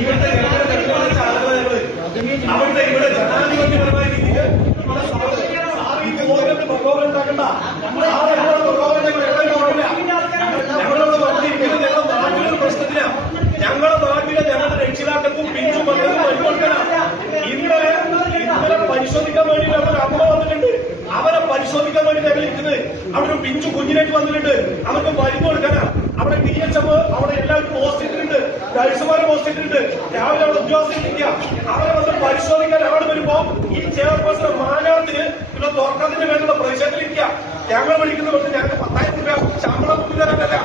ഇവിടെ ഞങ്ങളുടെ നാട്ടിലെ ഞങ്ങളുടെ പരിശോധിക്കാൻ അമ്മ വന്നിട്ടുണ്ട്. അവരെ പരിശോധിക്കാൻ വേണ്ടി ഞങ്ങൾ ഇരിക്കുന്നത്. അവിടെ പിഞ്ചു കുഞ്ഞിനായിട്ട് വന്നിട്ടുണ്ട്. അവർക്ക് മരുന്ന് കൊടുക്കാനാ ഇട്ടിട്ടുണ്ട് രാവിലെ അവിടെ ഉദ്യോഗസ്ഥരിക്കുക അവരെ വന്ന് പരിശോധിക്കാൻ അവിടെ വരുമ്പോ ഈ ചെയർപേഴ്സൺ മാനാത്തിന് ഇവിടെ തുറക്കത്തിന് വേണ്ടുള്ള പ്രതിഷേധത്തിലിരിക്കുക ഞങ്ങൾ വിളിക്കുന്ന കൊണ്ട് ഞങ്ങൾക്ക് പത്തായിരം രൂപ ശമ്പളം കൂടി തരാനല്ല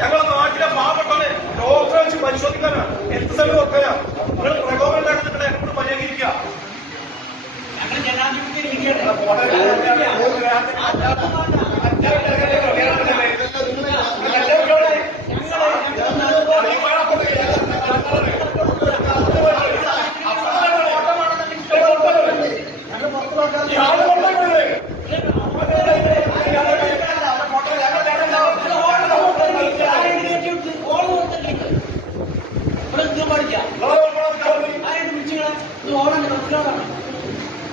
ഞങ്ങളെ നാട്ടിലെ പാവപ്പെട്ടവനെ ഡോക്ടറെ വെച്ച് പരിശോധിക്കാനാ എന്ത് സ്ഥലം നോക്കാനാ നിങ്ങൾ പ്രകോപനം ഉണ്ടാക്കുന്നുണ്ട് എപ്പോഴും പരിഹരിക്കുക ജനാധിപത്യം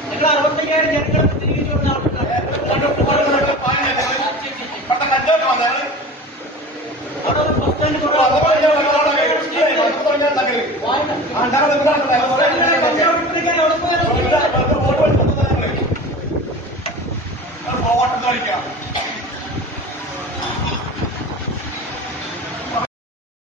നിങ്ങൾ അറുപത്തയ്യായിരം ജനങ്ങൾക്ക് തിരികെ അവിടെ ബസ് സ്റ്റാൻഡ് കുറവാണ് സംസാരിക്കാം